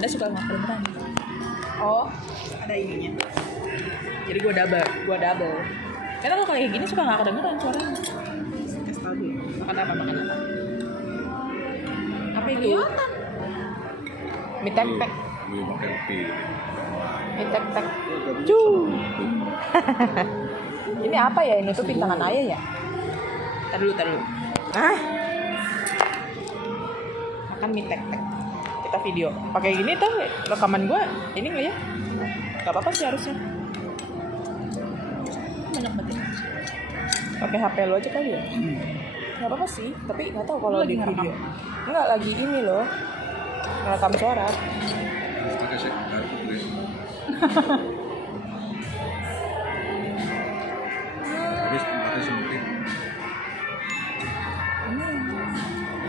ada suka nggak kedengeran. Oh, ada ininya. Jadi gue double. Karena kalau kayak gini suka nggak kedengeran suaranya. Kasih tau dulu. Makan apa? Apa itu? Kelihatan. Mie tek-tek. Mie makan pie. Mie tek-tek. Ini apa ya? Ini nutupin tangan ayah ya? Tar dulu. Makan mie tek-tek. Kita video. Pakai gini tuh rekaman gue. Ini nggak ya? Gak apa-apa sih harusnya. Banyak banget ya. Pakai HP lo aja kali ya? Gak apa-apa sih. Tapi nggak tahu kalau Lu lagi di ngerekam? video. Enggak, lagi ini loh. Ngerekam suara. Pakai sih, aku beli. Habis pakai sempit.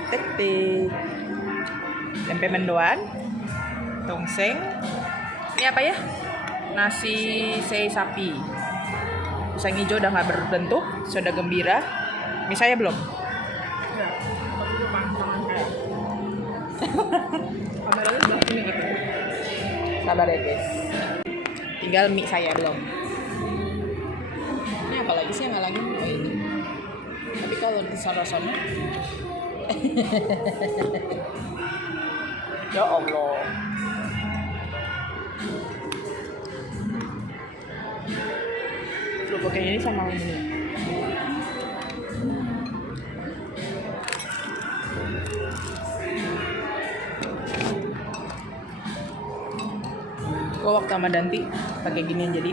Tek-tek. Tempe mendoan. Tongseng. Ini apa ya? Nasi sei sapi. Pisang hijau udah nggak berbentuk, sudah gembira. Mie saya belum. Ya, tapi gue tangan kayak. Kameranya sebelah sini katanya. Sabar ya guys. Tinggal mie saya belum. Ini apa lagi sih yang nggak lagi? Oh ini. Tapi kalau di sana-sana. Ya Allah. Lu pakai ini sama ini. Gue waktu sama Danti pakai gini jadi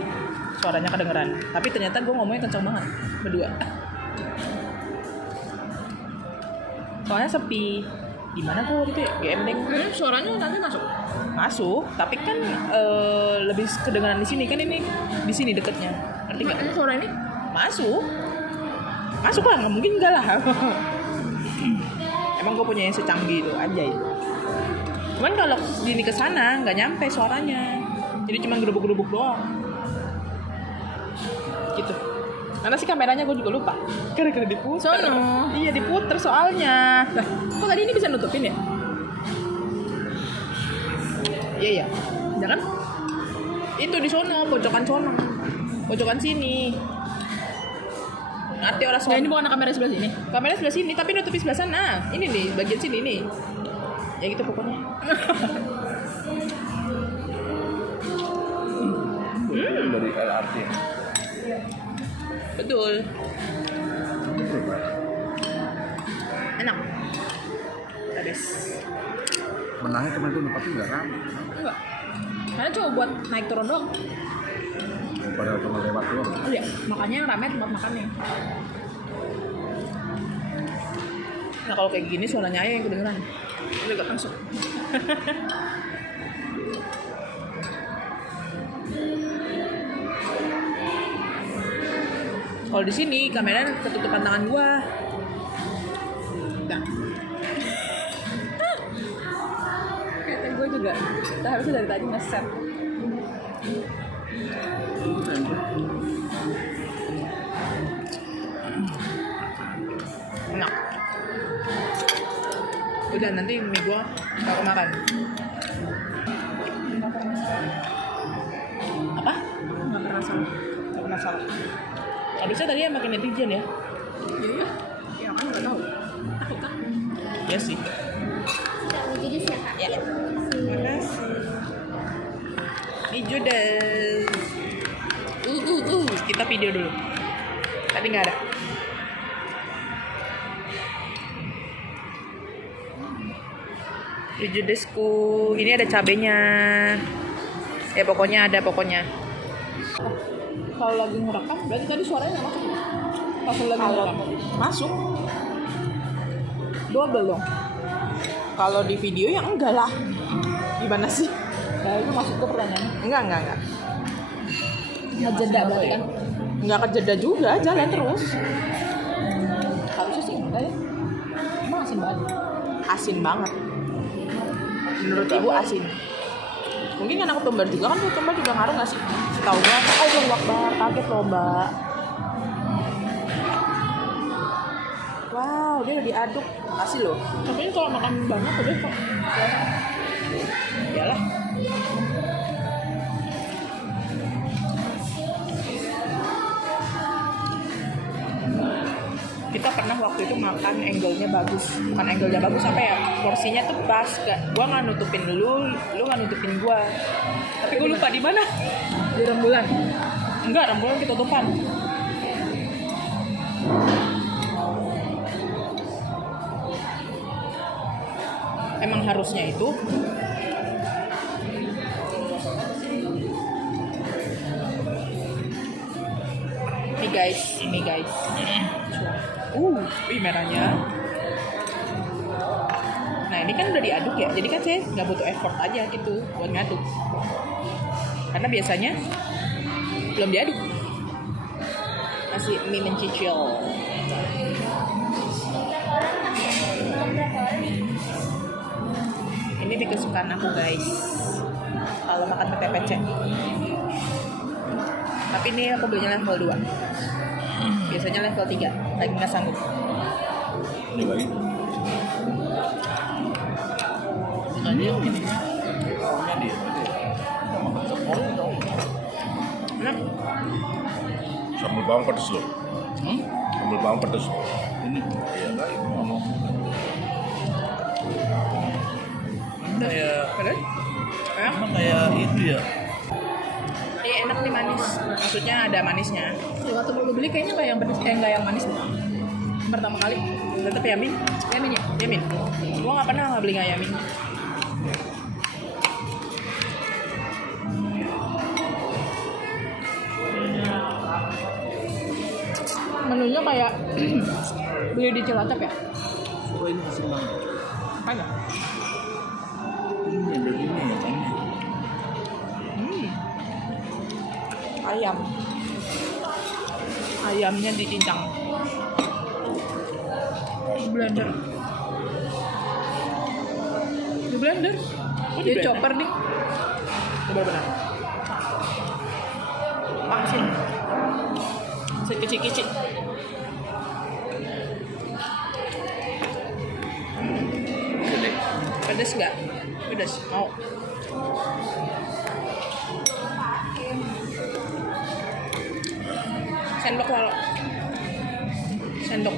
suaranya kedengeran. Tapi ternyata gue ngomongnya kencang banget berdua. Soalnya sepi. Gimana tuh waktu itu ya? GMDeng. Suaranya nanti masuk. Masuk, tapi kan lebih kedengeran di sini kan ini di sini deketnya. Ngerti nggak? Ini suara ini Masuk lah, nggak mungkin enggak lah. Emang gue punya yang secanggih itu aja ya. Cuman kalau gini ke sana nggak nyampe suaranya, jadi cuma gerubuk-gerubuk doang. Gitu. Karena sih kameranya gue juga lupa. Gara-gara diputer. Sono. Iya diputer soalnya. Lah, kok tadi ini bisa nutupin ya? Iya. Jangan. Itu di sono, pojokan sini. Nanti orang Nah, ini bukan kamera sebelah sini. Kamera sebelah sini, tapi nutupi sebelah sana. Ini nih, bagian sini nih. Ya gitu pokoknya. Dari LRT. Betul. Enak. Habis. Menangnya kemarin tuh tempatnya nggak ramai. Enggak. Karena cuma buat naik turun doang. Pada cuma lewat doang. Oh iya, makanya yang rame tempat makannya. Nah kalau kayak gini suaranya aja yang kedengeran. Udah gak masuk. Kalau di sini kamera ketutupan tangan gua. Nah. Kata gue juga. Kita harusnya dari tadi nge-set. Enak. Udah nanti mie gua aku makan. Apa? Nggak pernah salah. Gak pernah salah. Harusnya tadi yang makin netizen ya. Iya. Ya kan nggak tahu. Takut kan? Iya sih. Jadi siapa? Ya. Makasih. Ini Judas. Kita video dulu. Tadi nggak ada. Ini Judasku. Ini ada cabenya. Ya pokoknya ada pokoknya. Kalau lagi ngerekam berarti tadi suaranya nggak masuk. Pas lagi ngerekam masuk. Double dong. Kalau di video ya enggak lah. Gimana sih? Nah, itu maksud gue pertanyaannya. Enggak. Ngejeda berarti kan? Enggak kejeda juga, jalan terus. Harusnya sih enggak ya. Emang asin banget. Asin banget. Menurut ibu asin. Mungkin karena ketumbar juga kan, ketumbar juga ngaruh nggak sih? Tahu nggak? Oh belum Akbar, kaget loh mbak. Wow, dia udah diaduk. Makasih loh. Tapi kalau makan banyak udah kok. Iyalah. Kita pernah waktu itu makan angle-nya bagus. Bukan angle-nya bagus, apa ya? Porsinya tuh pas. Gua nggak nutupin lu nggak nutupin gua. Tapi gue lupa di mana. Di rembulan. Enggak, rembulan ketutupan. Emang harusnya itu ini guys. Wih merahnya. Nah ini kan udah diaduk ya, jadi kan saya nggak butuh effort aja gitu buat ngaduk. Karena biasanya belum diaduk. Masih mie mencicil. Ini mie kesukaan aku guys. Kalau makan pete pece. Tapi ini aku belinya level 2. Biasanya level 3. Lagi nggak sanggup. Ini lagi. Tadi yang ini. Enak. Sambal bawang pedes loh. Sambal bawang pedes. Ini. Iya kali ngomong. Kayak Bener? Enak. emang kayak itu ya. Iya enak nih manis. Maksudnya ada manisnya. Waktu gue beli kayaknya nggak yang pedas, nggak yang manis. Pertama kali. Tetap yamin. Yamin ya. Yamin. Gua nggak pernah nggak beli nggak yamin. Menunya kayak beli di Cilacap ya. Oh ini kasih banget. Apa ya? Ini ada ini ya kan. Ayam. Ayamnya dicincang. Di blender. Di blender. Oh, di Dia blender? chopper nih. Benar-benar. Asin. Asin kicik-kicik. Gede. Pedes nggak? Pedes. Mau. Sendok walau. Sendok.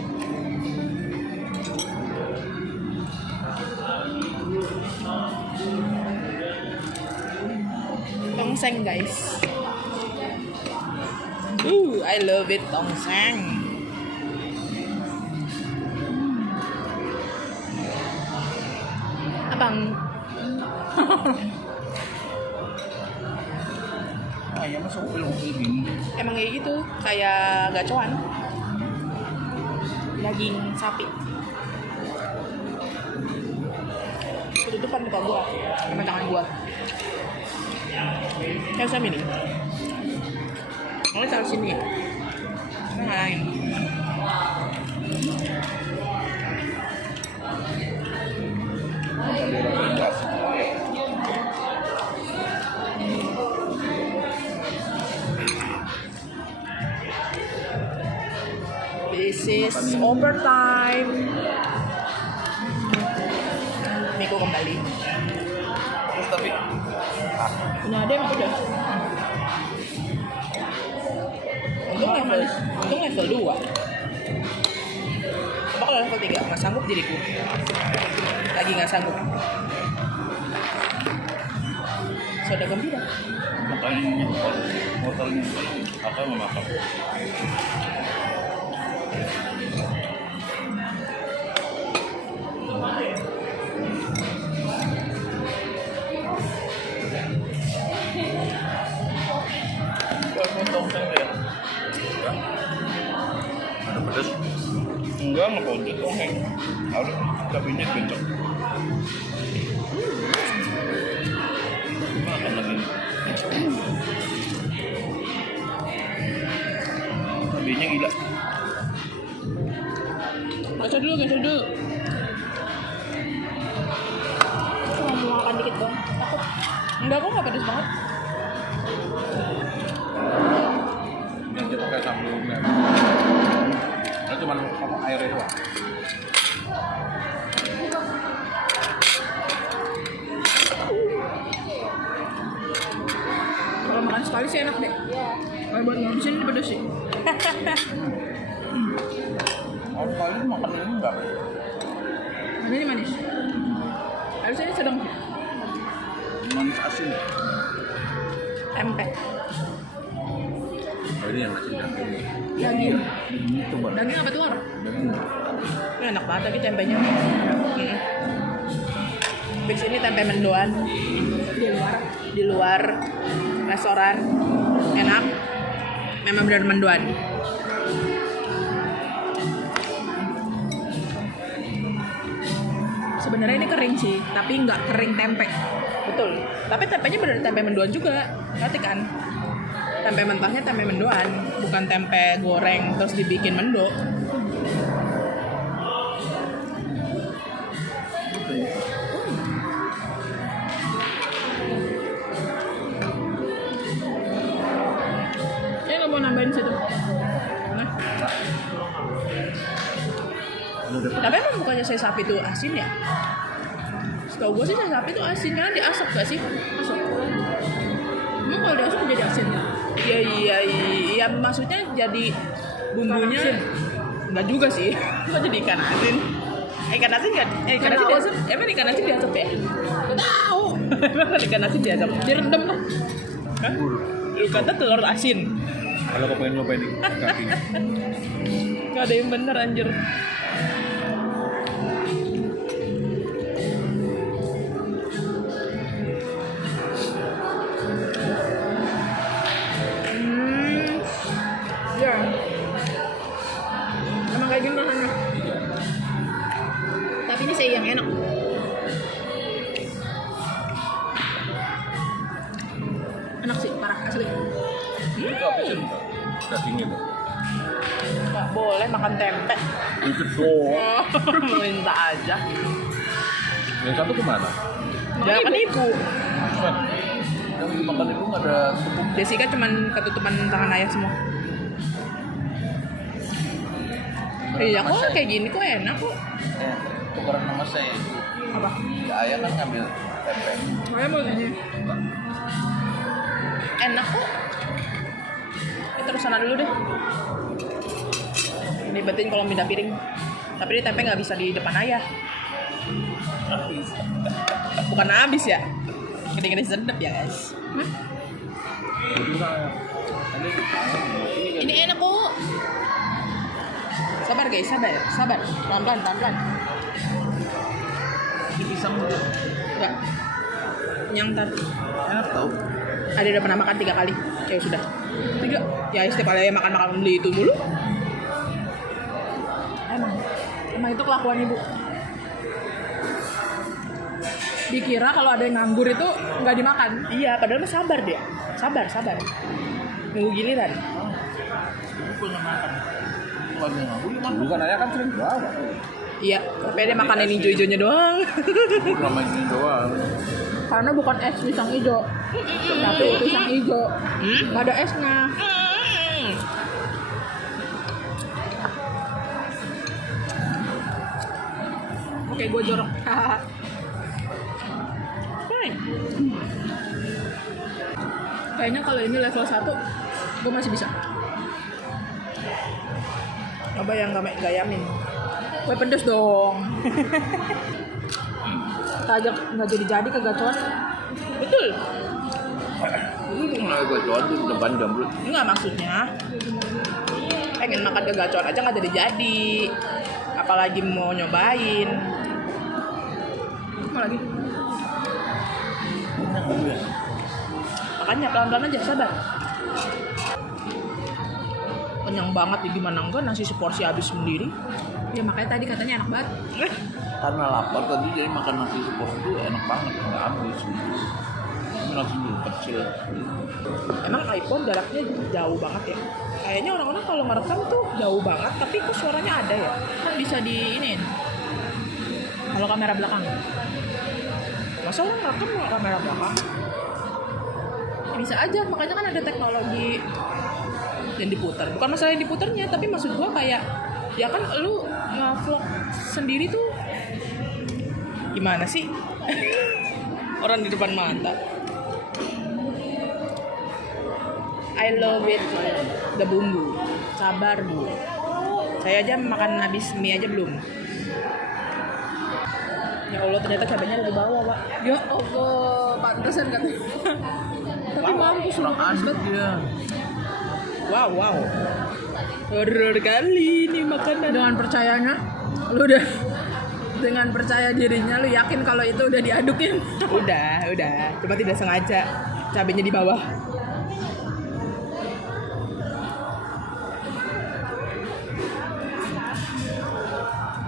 Tongseng guys. I love it tongseng. Abang. Ayam masuk upil-upil gini. Emang kayak gitu, kayak gacoan. Daging sapi. Ketutupan muka gua, sama tangan gua. Kayak saya ini. Mau taruh sini. Kita ngalahin. Tadi rekomendasi. This is overtime. Miko kembali. Terus tapi Punya ada yang udah. Untung level 2. Apa kalau level 3? Nggak sanggup diriku. Lagi nggak sanggup. Soda gembira. makanya motornya akan memakan. Kalau tongseng ya. Ada pedes. Enggak, nggak pojok tongseng. Harus kabinnya bentuk. Makan lagi. Kabinnya gila. Geser dulu. Cuma mau makan dikit doang. Takut. Enggak, kok nggak pedes banget. Yang kita pakai sambelnya. Itu cuma airnya doang. sih enak deh. Kayak buat ngabisin ini pedas sih. Orang kali makan ini enggak. Ini manis. Harusnya ini sedang Manis asin. tempe. Oh, ini yang asin dan ini. Daging. Ini coba. Daging apa tuh? Daging. Ini enak banget tapi tempenya. Fix ini tempe mendoan. Di luar restoran enak. Memang benar mendoan. Sebenarnya ini kering sih, tapi nggak kering tempe. Betul. Tapi tempenya benar tempe mendoan juga. Ngerti kan? Tempe mentahnya tempe mendoan, bukan tempe goreng terus dibikin mendo. Ini nggak mau nambahin situ. Nah. Tapi emang bukannya saya sapi itu asin ya? Setahu gue sih saya sapi itu asin, karena diasap gak sih? Asap. Emang kalau diasap jadi asin? Iya, maksudnya jadi bumbunya. Enggak juga sih. Kok jadi ikan asin? Ikan asin nggak? Ikan asin diasap? Emang ikan asin diasap ya? Gak tahu. Emang ikan asin diasap? Direndam lah. Hah? Lu kata telur asin? Kalau kau pengen nyobain ini kakinya. Gak ada yang bener anjir. Ya. Emang kayak gini rasanya. Tapi ini saya yang enak. Enak sih, parah asli. Itu apa sih? Dagingnya tuh. Nggak boleh makan tempe. Itu doang. Minta aja. Yang satu kemana? Jangan penipu. Cuman yang dimakan itu nggak ada tepung. Jessica cuman ketutupan tangan ayah semua. Iya kok kayak gini kok enak kok. Tukeran nama saya. Apa? Ya, ayah kan ngambil tempe. Ayah mau gini. Enak kok. Ini terus sana dulu deh. Libatin kalau minta piring. Tapi ini tempe nggak bisa di depan ayah. Bukan habis ya. Gede-gede sedap ya guys. Ini enak kok. Sabar guys, sabar. Pelan-pelan. Ini pisang juga. Enggak. Nyangtar. Enak tau. Ada udah pernah makan 3 kali. Ya sudah. 3. Ya setiap kali makan beli itu dulu. Emang itu kelakuan ibu. Dikira kalau ada yang nganggur itu nggak dimakan. Iya, padahal mah sabar dia. Sabar. Nunggu giliran. Ini punya makan. Bukan yang nganggur, bukan ayah kan sering bawa. Iya, tapi dia makan yang hijau-hijaunya doang. Nama ini doang. Karena bukan es pisang hijau, tapi pisang hijau. Nggak ada esnya. Oke, gue jorok. Kayaknya kalau ini level 1, gue masih bisa. Coba yang gak yamin. Gue pedes dong. Tajak nggak jadi kegacuan. Betul. Itu nggak gacuan tuh depan jamrut. Enggak maksudnya. Pengen makan kegacuan aja nggak jadi. Apalagi mau nyobain. Apa lagi? Makanya pelan-pelan aja, sabar. Kenyang banget ya, gimana enggak nasi seporsi habis sendiri. Ya makanya tadi katanya enak banget. Karena lapar tadi jadi makan nasi seporsi itu enak banget, nggak habis. Ini nasi dulu kecil. Emang iPhone jaraknya jauh banget ya. Kayaknya orang-orang kalau ngerekam tuh jauh banget, tapi kok suaranya ada ya? Kan bisa diinin. Kalau kamera belakang. Masa orang ngerekam kalau kamera belakang? Ya, bisa aja, makanya kan ada teknologi yang diputar. Bukan masalah yang diputarnya, tapi maksud gua kayak ya kan lu nge-vlog sendiri tuh gimana sih? Orang di depan mata. I love it. The bumbu. Sabar dulu. Saya aja makan habis mie aja belum. Ya Allah, ternyata cabenya ada di bawah, Pak. Ya Allah, pantesan kan. Tapi mampus Kurang aduk dia. Wow. Horor kali ini makanan. dengan percayanya, lu udah dengan percaya dirinya lu yakin kalau itu udah diadukin. Udah. Cuma tidak sengaja cabenya di bawah.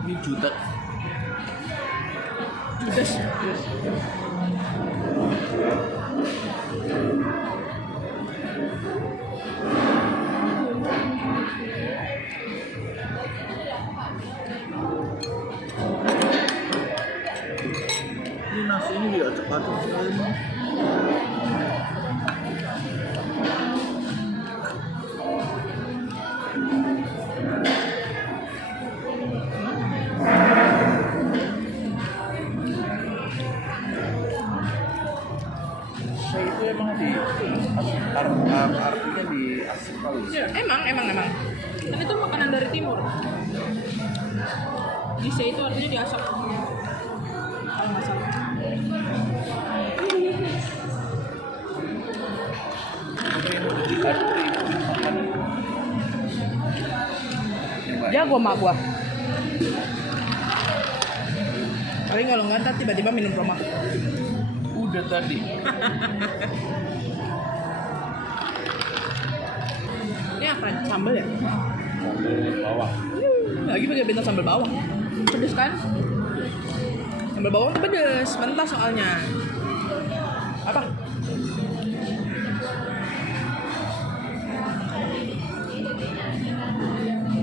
Ini jutek. Judes. Ini nasi ini dia cepat sekali. Saya itu emang artinya di asik kali. Ya, emang. Kan itu makanan dari timur. Gise itu artinya diasap. Kalau nggak salah. Jago mak gua. Paling kalau nggak ntar tiba-tiba minum proma. Udah tadi. Ini apa? Sambal ya? Bawah. Lagi pakai bintang sambal bawang. Pedes kan? Sambal bawang tuh pedes, mentah soalnya. Apa?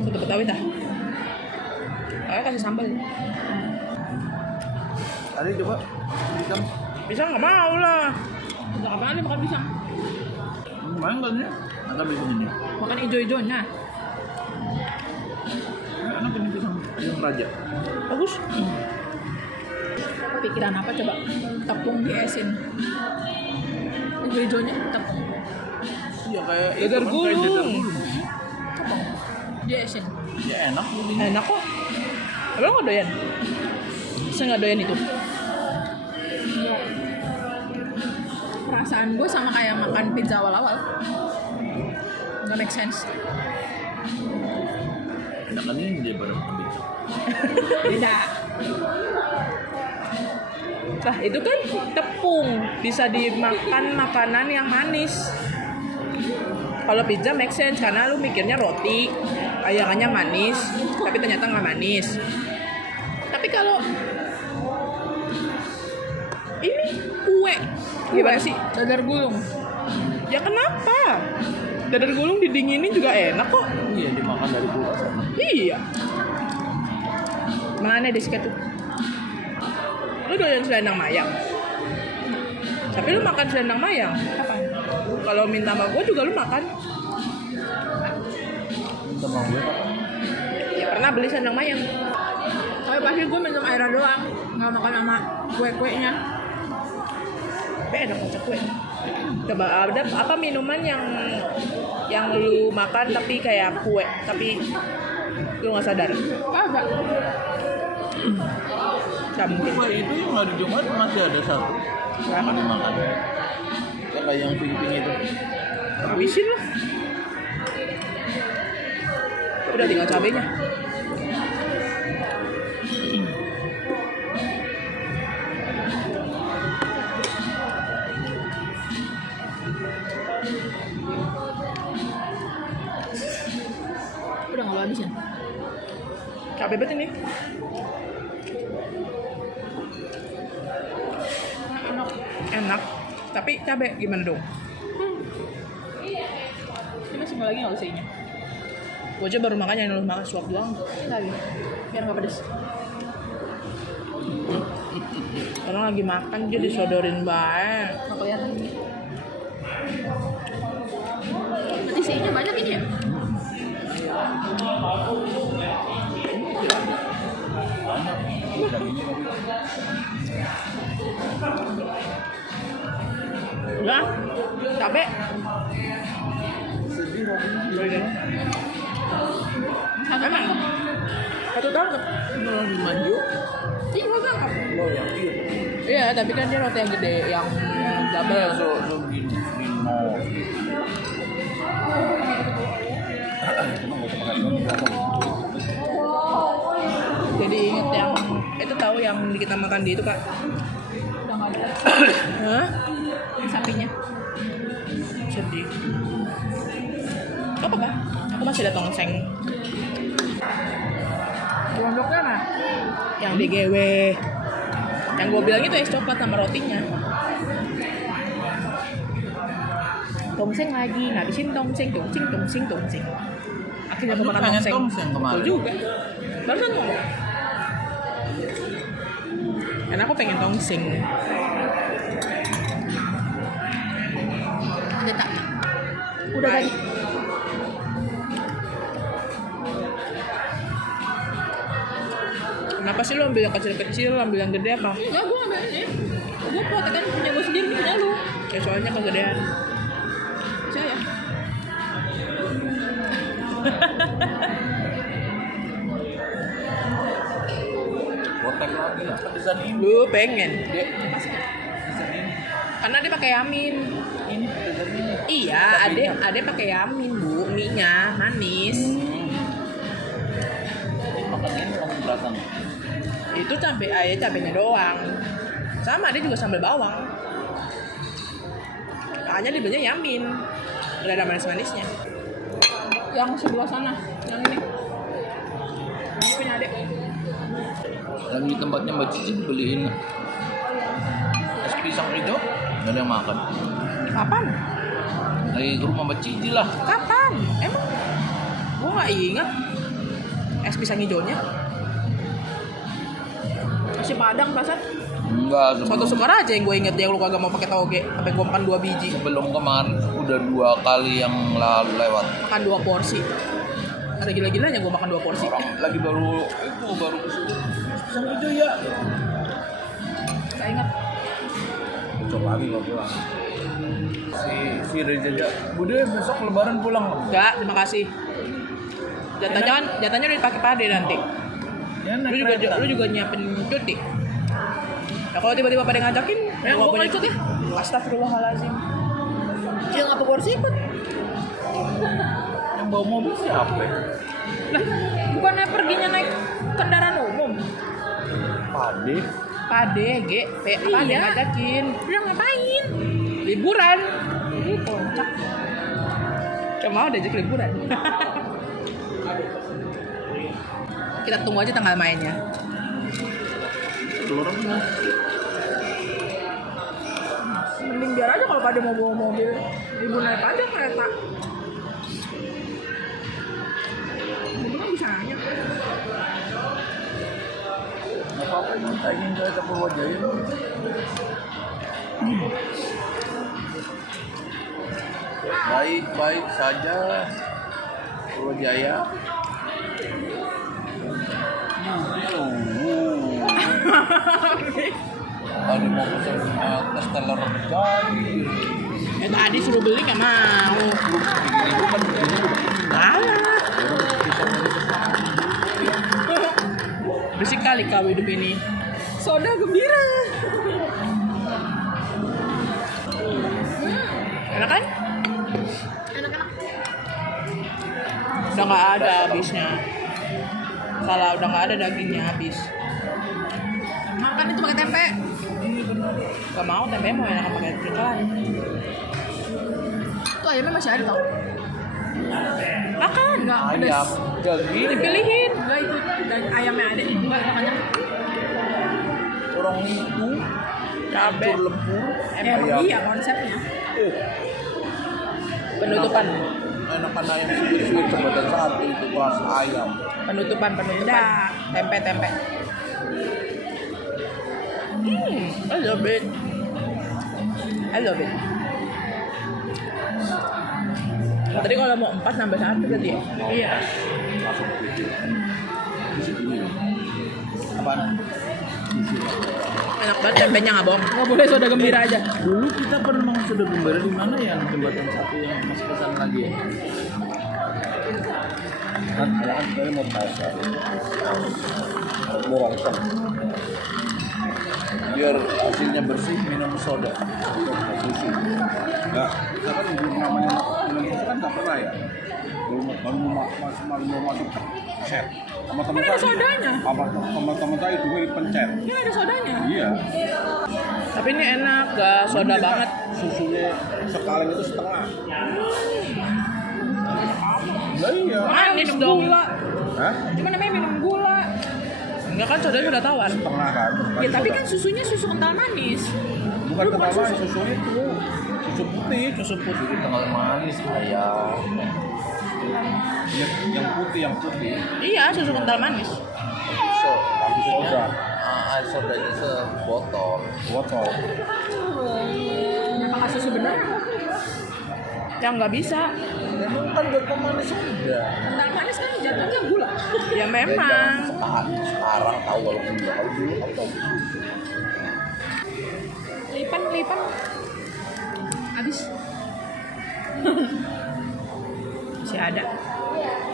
Soto Betawi dah. Ayo kasih sambal. Tadi coba pisang. Pisang nggak mau lah. Udah kapan nih makan pisang? Lumayan kan ya? Ada pisang ini. Makan ijo-ijonya. Enak ini pisang raja. Bagus. Pikiran apa coba? Tepung diesin. Ijo-ijonya tepung Iya kayak Dadar kan, kayak gulung. dadar gulung. diesin. Ya enak. Enak kok. Abang nggak doyan? Saya nggak doyan itu. Perasaan gue sama kayak makan pizza awal-awal. Nggak make sense. Enakan ini dia pada makan pisang. Tidak. Nah itu kan tepung, bisa dimakan makanan yang manis. Kalau pizza make sense karena lu mikirnya roti, kayangannya manis, tapi ternyata nggak manis. Tapi kalau ini kue, gimana sih? Dadar gulung. Ya kenapa? Dadar gulung didinginin juga enak kok. Iya dimakan dari kulkas. Iya. Mana desikat tuh? Lu doyan selendang mayang? Tapi lu makan selendang mayang? Apa? Kalau minta sama gue juga lu makan? Sama gue kapan? Ya pernah beli selendang mayang. Tapi pasti gue minum air doang. Nggak makan sama kue-kuenya. Tapi enak kocak kue. Coba ada apa minuman yang lu makan tapi kayak kue, tapi lu nggak sadar? Kagak. Gak mungkin. Kue itu yang hari Jumat masih ada satu. Apa dimakan? Ya kayak yang pink-pink itu. Habisin lah. Udah tinggal cabenya. Udah nggak lo habisin. Cabai banget ini. Enak. Tapi cabai gimana dong? Ini masih mau lagi nggak usainya? Gue aja baru makan yang lu makan suap doang. Lagi. Biar nggak pedes. Orang lagi makan dia disodorin bae. Nggak kelihatan. Berarti isinya banyak ini ya? Udah, cabai. Emang? Satu tangkap. Kalau di maju, Iya, satu tangkap. Oh, yang iya. Iya, tapi kan dia roti yang gede, yang double. So gini, no. Jadi inget yang itu tahu yang kita makan di itu kak? udah nggak ada Hah? yang sapinya. Sedih. Apa kak? Aku masih ada tongseng. Lomboknya nah. Yang DGW. Yang gue bilang itu es coklat sama rotinya. Tongseng lagi, ngabisin tongseng. Akhirnya aku makan pengen tongseng. tongseng kemarin. Aku juga. Barusan ngomong. Karena aku pengen tongseng. Ada tak? Udah tadi. Kenapa sih lo ambil yang kecil-kecil, ambil yang gede apa? Enggak, gue ngambil ini. Gue kan punya gue sendiri, punya lu. Ya soalnya kegedean. Saya. Botek lagi lah. Pedesan ini. Lu pengen? Dia pedesan ini. Karena dia pakai yamin. Ini pedesan ini. Iya, ade pakai yamin bu, mie-nya manis. Ini makan ini langsung belakang. Itu cabenya doang. Sama dia juga sambal bawang. Hanya dibelinya yamin. Gak ada manis-manisnya. Yang sebelah sana, yang ini. Ini punya adek. Dan di tempatnya Mbak Cici dibeliin es pisang hijau, nggak ada yang makan. Kapan? Lagi ke rumah Mbak Cici lah. Kapan? Emang? Gue gak ingat. Es pisang hijaunya. Masih Padang perasaan. Enggak, Soto Sukar aja yang gue inget yang lu kagak mau pakai toge. Sampai gue makan 2 biji. sebelum kemarin udah 2 kali yang lalu lewat. Makan 2 porsi. Ada gila-gilanya gue makan 2 porsi. Orang lagi baru kesini. Pisang hijau ya. Gak ingat. Bocor lagi lo pulang. Si Reza aja. Bude besok lebaran pulang. Enggak, terima kasih. Jatahnya udah dipakai Pade nanti. Ya, Lu juga nyiapin cuti. Ya kalau tiba-tiba pada ngajakin, Ya, gua mau ikut ya. Astagfirullahaladzim. Dia ngapa gue harus ikut? yang bawa mobil siapa? Lah, bukannya perginya naik kendaraan umum? Pade. Pade, apa dia Iya. ngajakin? Dia ngapain? Liburan. Kocak. Gak mau diajak liburan. Kita tunggu aja tanggal mainnya. Orang Mending biar aja kalau pada mau bawa mobil. Ibu naik aja kereta. Ibu kan bisa nanya. apa-apa ingin saya ke Purwojaya. Baik saja Purwojaya. Tadi mau pesen tes telur jadi. Tadi suruh beli gak mau. Itu kan ini Alah. Bersih kali kau hidup ini. Soda gembira. Enak kan? Enak-enak. Udah gak ada habisnya. Salah, udah gak ada dagingnya habis. Makan itu pakai tempe. Gak mau, tempe mau enakan pakai keringetan. Tuh ayamnya masih ada tau. Makan. Enggak, pedes. ayam daging Dipilihin. Enggak itu dan ayamnya ada. Enggak makanya. orang itu Cabe. campur lempur Emang ayam. iya konsepnya. Penutupan. Enakan ayam sweet sebadan satu itu kelas ayam. Penutupan. Beda. Tempe. I love it. Tadi kalau mau 4 nambah 1 berarti ya? Iya. Langsung kecil. Di sini. Apaan? Enak banget tempenya nggak bohong. Enggak boleh soda gembira aja. Dulu kita pernah sudah gembira di mana ya jembatan satu yang masih pesan lagi ya? kan sebenarnya mau tes ya. Murah kan. Biar hasilnya bersih minum soda. Susu. Nah, kita kan belum namanya minum susu kan nggak pernah ya. Baru mau masuk set. Sama-sama Kan ada sodanya. Sama-sama saya juga dipencet. Ini ada sodanya. Iya. Tapi ini enak, gak soda Ini banget. Susunya sekaleng itu setengah. Lah iya. Manis Minum dong. gula. Hah? Cuma namanya minum gula. Enggak kan soda sudah tawar. Setengah kan? Ya tapi kan susunya susu kental manis. bukan kental manis, susu itu. Susu putih itu kental manis ayam. Yang putih. Iya, susu kental manis. Soda. Air sodanya sebotol. Botol. Kenapa nggak susu bener? Yang nggak bisa. Memang kan gak pemanis udah. Kental manis kan jatuhnya gula. Ya memang. Sekarang tahu walaupun udah kalau dulu aku tahu. Lipan. Habis. Masih ada.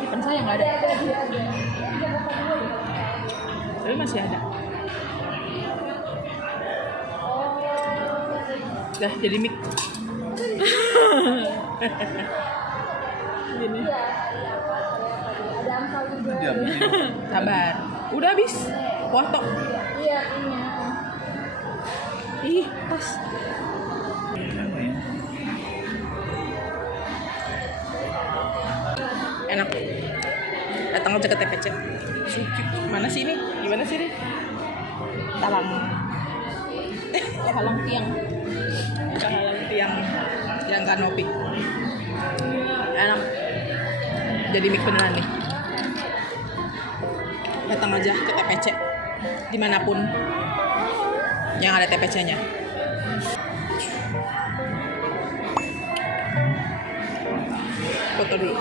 Lipan saya nggak ada. Tapi masih ada. Dah jadi mik. Gini. Dia bikin Sabar. Udah habis. Foto. Iya, punya. Ih, pas. Enak. Datang aja ke TPC. Mana sih ini? Gimana sih ini? Talang. Halang tiang. Talang tiang yang kanopi. Enak. Jadi mik beneran nih. Datang aja ke TPC dimanapun yang ada TPC-nya. Foto dulu.